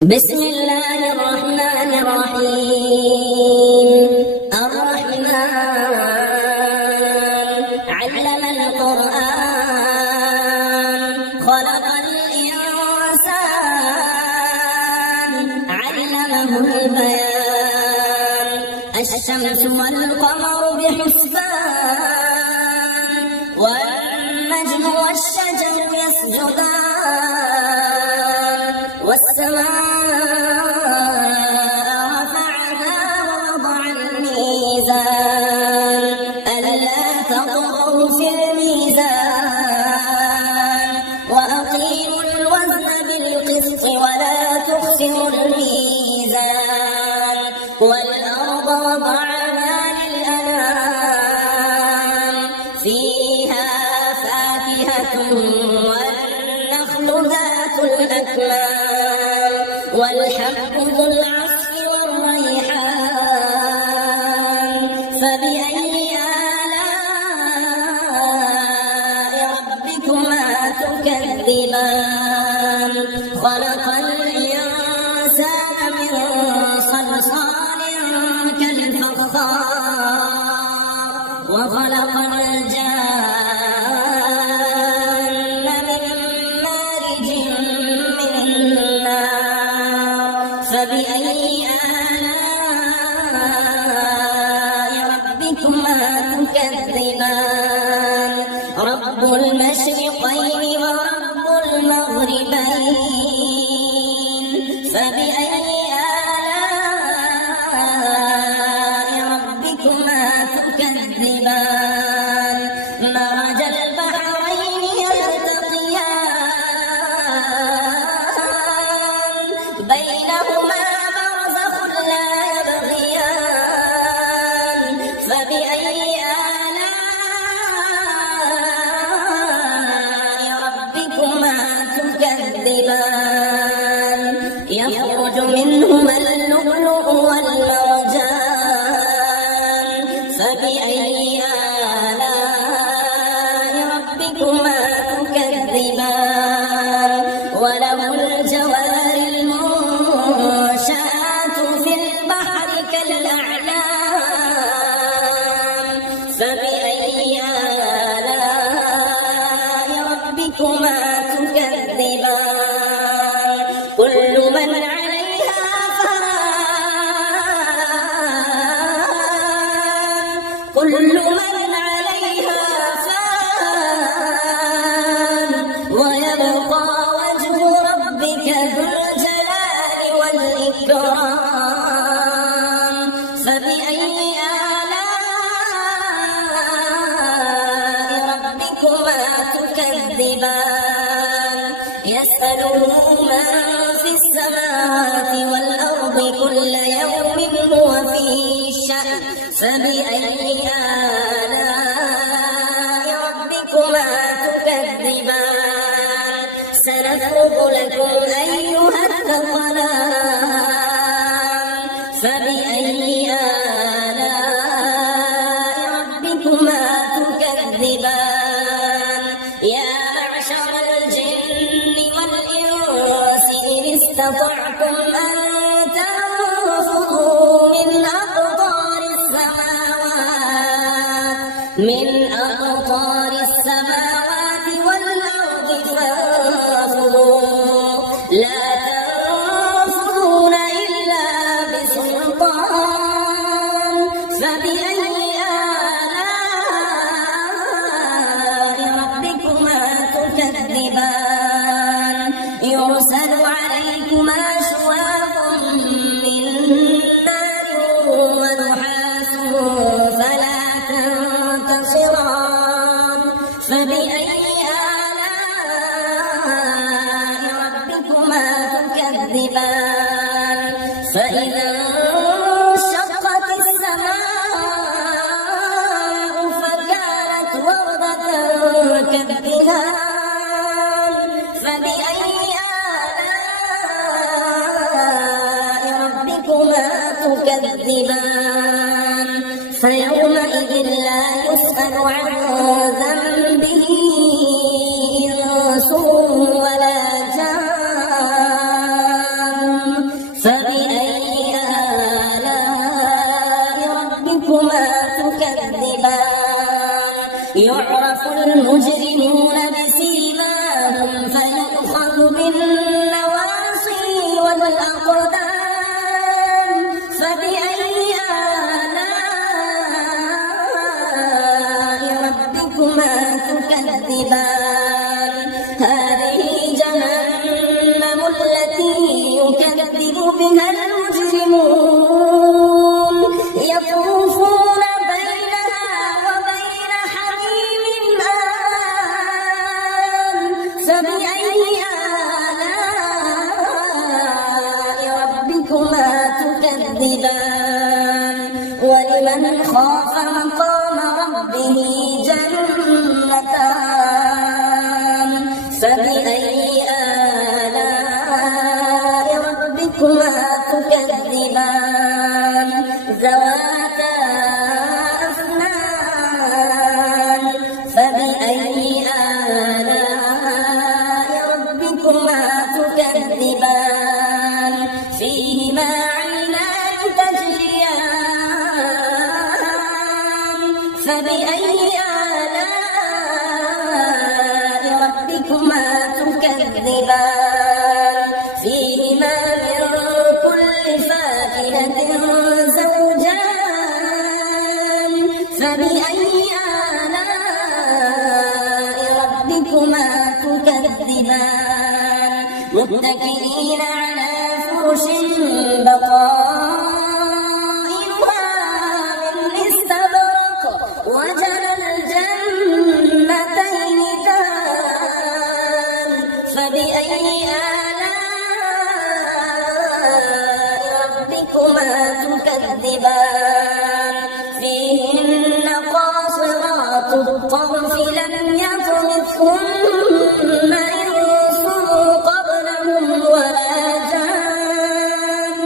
بسم الله الرحمن الرحيم. الرحمن علم القرآن خلق الإنسان علمه البيان. الشمس والقمر بحسبان والنجم والشجر يسجدان والسماء رفعها ووضع الميزان ألا تطغوا في الميزان وأقيموا الوزن بالقسط ولا تخسروا الميزان والأرض وضعها للأنام فيها فاكهة والنخل ذات الأكمام والحب ذو العصف والريحان. فبأي آلاء ربكما تكذبان. خلق الإنسان من صلصال كالفخار وخلق الجان من مارج من النار. فبأي آلاء ربكما تكذبان. رب المشرقين ورب المغربين. فبأي آلاء ربكما تكذبان. مرج البحرين يلتقيان بينهما برزخ لا يبغيان. فبأي آلاء ربكما تكذبان. يخرج منهما اللؤلؤ والمرجان. فبأي آلاء ربكما تكذبان. وله الجوار المنشآت في البحر كالأعلام. فبأي آلاء ربكما تكذبان. كل من عليها فان. كل من عليها فان ويبقى وجه ربك ذو الجلال والإكرام. فبأي آلاء ربكما تكذبان. يسأله من في السماوات والأرض كل يوم هو في شأن. فبأي آلاء ربكما تكذبان. سنفرغ لكم أيها الثقلان. فبأي آلاء ربكما تكذبان. يا معشر الجن والإنس إن استطعتم أن تنفذوا من أقطار السماوات والأرض فانفذوا لا تنفذون إلا بسلطان. فبأي آلاء ربكما تكذبان. يرسل عليكما شواظ من نار ونحاس فلا تنتصران. فبأي آلاء ربكما تكذبان. فإذا انشقت السماء فكانت وردة كالدهان. فبأي آلاء ربكما تكذبان. فيومئذ لا يسأل عن ذنبه إنس ولا جان. فبأي آلاء ربكما تكذبان يعرف المجرمون بسيماهم فيؤخذ بالنواصي والأقدام فبأي آلاء ربكما تكذبان هذه جهنم التي يكذب بها المجرمون يطوفون بينها وبين حميم آن فبأي آلاء ربكما تكذبان ولمن خاف مقام ربه جنتان فبأي آلاء ربكما تكذبان ذواتا أفنان فبأي آلاء ربكما تكذبان فيهما عينان تجريان فبأي آلاء ربكما تكذبان فيهما من كل فاكهة زوجان فبأي آلاء ربكما تكذبان متكئين على فرش بطائنها من استبرق وجنى الجنتين دان فبأي آلاء ربكما تكذبان فيهن قاصرات الطرف لم يطمثهن إنس قبلهم ولا جان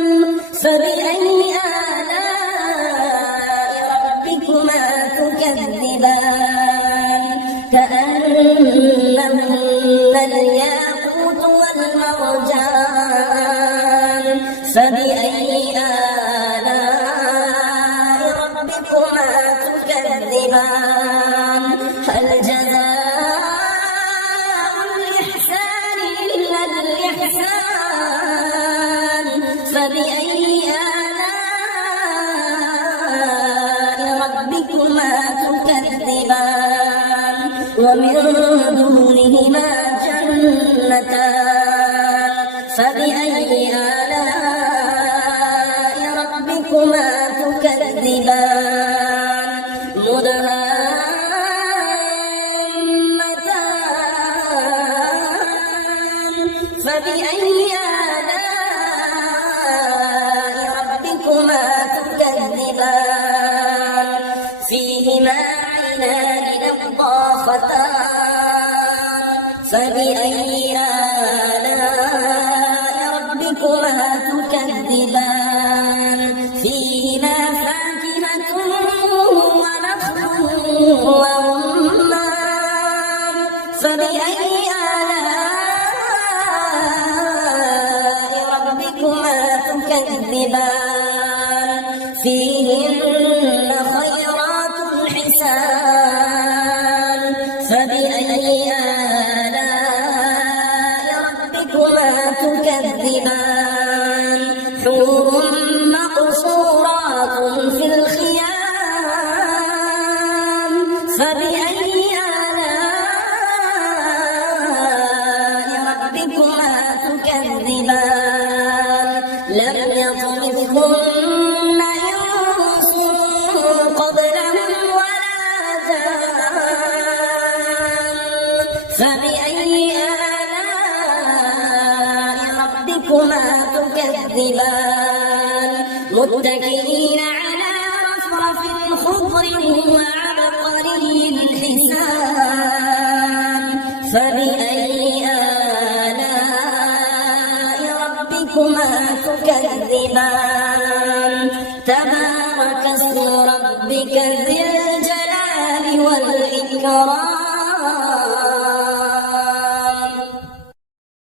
فبأي آلاء ربكما تكذبان كأنهن الياقوت والمرجان فبأي آلاء ربكما تكذبان هل جزاء الإحسان إلا الإحسان فبأي آلاء ربكما تكذبان ومن دونهما جنتان فبأي آلاء ربكما تكذبان مدهامتان فبأي آلاء ربكما تكذبان فيهما عينان نضاختان فبأي آلاء ربكما تكذبان فيهما فاكهة ونخل ورمان فبأي آلاء ربكما تكذبان فيهن خيرات حسان فبأي آلاء ربكما تكذبان حور مقصورات في الخيام فبأي آلاء ربكما تكذبان لم يطمثهن إنس قبلهم ولا جان فبأي آلاء ربكما تكذبان متكئين على رفرف خضر وعبقري حسان فبأي آلاء ربكما تكذبان تبارك اسم ربك ذي الجلال والإكرام